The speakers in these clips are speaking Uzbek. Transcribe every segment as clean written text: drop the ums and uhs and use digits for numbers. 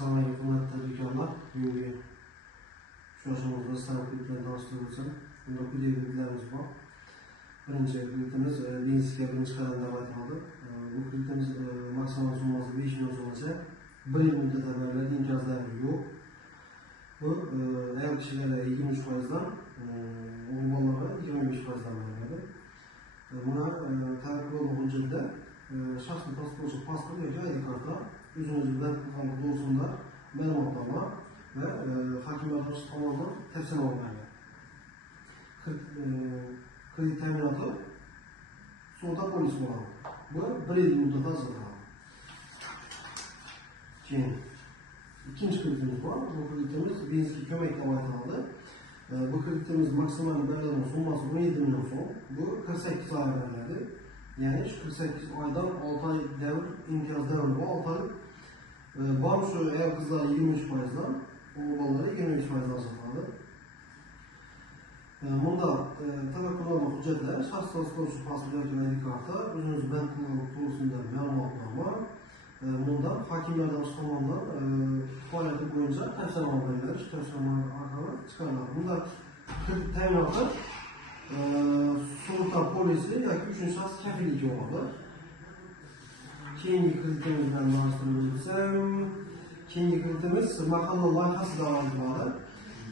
Assalomu alaykum hurmatli do'konlar. Bugungi shu aşamada standart bilan tanishtirib bunda quyidagi kreditlarimiz bor. Birinchi kreditimiz benzga birinchi qadamda aytiladi. Bu kreditimiz maksimal summasi 5 million so'mcha, 1 yil muddatga beriladi, imtiyozlari yo'q. Bu ayol kishilarga 23%, o'g'il bolalarga 25%dan beriladi. Buna talab qilingan hujjatda shaxsiy pasport yoki ID karta, o'zingizdan to'g'risida ma'lumotnoma va hokimiyat tomonidan tavsiya olinadi. Kredit ta'minoti sug'urta polisi bo'ladi. Bu 1 yil muddatda ajratiladi. Keyin ikkinchi kreditimiz bor. Bu kreditimiz benzga ko'makka aytiladi. Bu kreditimiz maksimal berilgan summasi 17 million so'm. Bu 48 oy beriladi. Yani şu 48 aydan 6 ay devir, imtiyaz devri var. 6 ay var şu ev kızları 23%'dan, oğul balaları 25%dan satıldı. Bunda tabi kullanma hüccetler, şahs transportçu pasport yoki ID kartı, özünüz bank to'g'risida ma'lumotnoma, bunda hakimlardan tomonidan faoliyati bo'yicha tavsiyalar beriladi. Shu tavsiyalar orqali chiqariladi. Bunda kredit ta'minoti sug'urta polisi yoki uchinchi shaxs kafilligi oladi. Keyingi kreditimiz bilan tanishtirib o'tsam, keyingi kreditimiz mahalla loyihasida olinadi.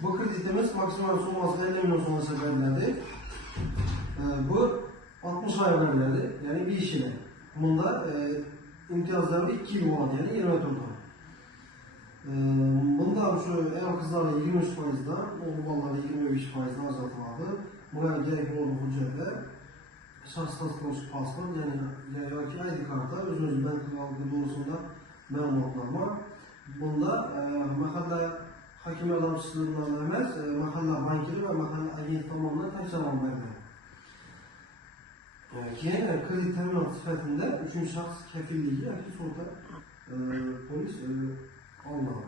Bu kreditimiz maksimal summasi 50 million so'mga beriladi. Bu 60 oy beriladi, ya'ni 5 yil. Bunda imtiyozlari 2 yil bo'ladi, ya'ni 24 oy. Bunda şu ayol qizlari 23%dan, o'g'il bolalar 25%dan ajratiladi. Buraya gerek olan hüccetler, şahs transportçu pasport, yani yoki ID karta, özünüz bank doğrusunda ma'lumotnoma. Bunda mahalla hokim yordamchisidan emas, mahalla bankiri va mahalla agent tomonidan tavsiyalar beriladi. Keyin kredit ta'minoti sifatida uchinchi shaxs kafilligi yoki sug'urta polis olinadi.